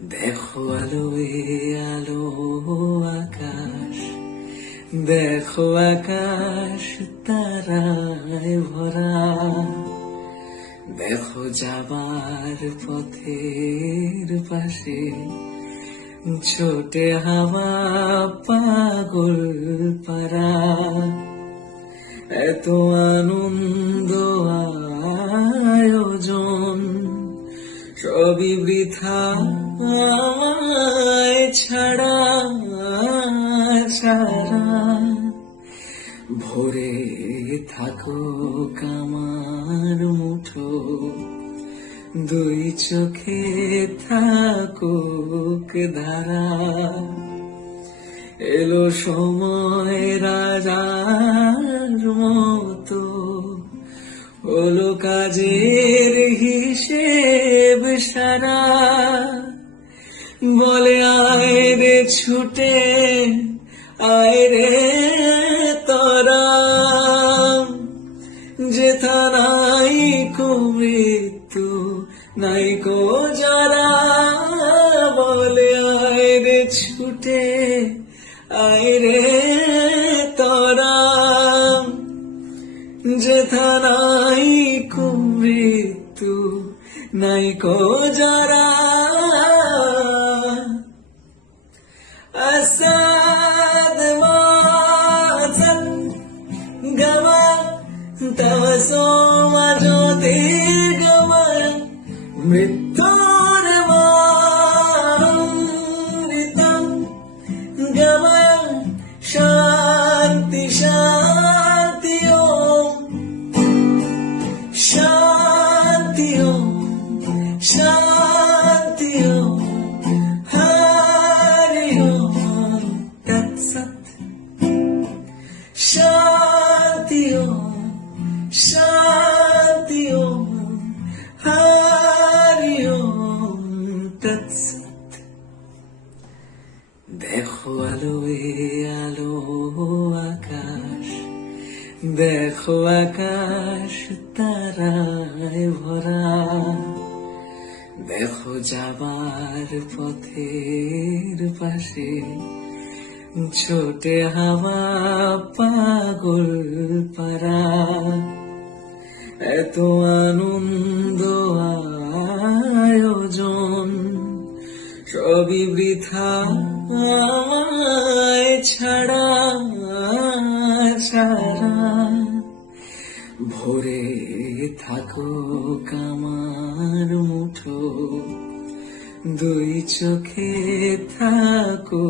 দেখো আলো আলো আকাশ, দেখো আকাশ তারায় ভরা। দেখো যাবার পথের পাশে ছোটে হাওয়া পাগল পারা এত আনন্দ সবই বৃথা ছাড়া ছাড়া ভরে থাকো কামার মুঠো। দুই চোখে থাকুক ধারা। এলো সময় রাজার ছুটে আয় রে তোরা। যেথা নাই কো মৃত্যু, নাই কো যারা বলে আয় রে ছুটে আয় রে তোরা। যেথা নাই কো মৃত্যু, নাই কো যারা असावा गव तव ज्योति गव मृत्योनवा गव शान्ति शान्ति ओ শান্তি ওম শান্তি ওম হরি ওম তৎসৎ। দেখো আলো আলো আকাশ, দেখো আকাশ তারায় ভরা। দেখো যাবার পথের পাশে ছোটে হাওয়া পাগল পারা এত আনন্দ আয়োজন সবই বৃথা ছাড়া ছাড়া ভরে থাকো কামার মুঠো দুই চোখে থাকো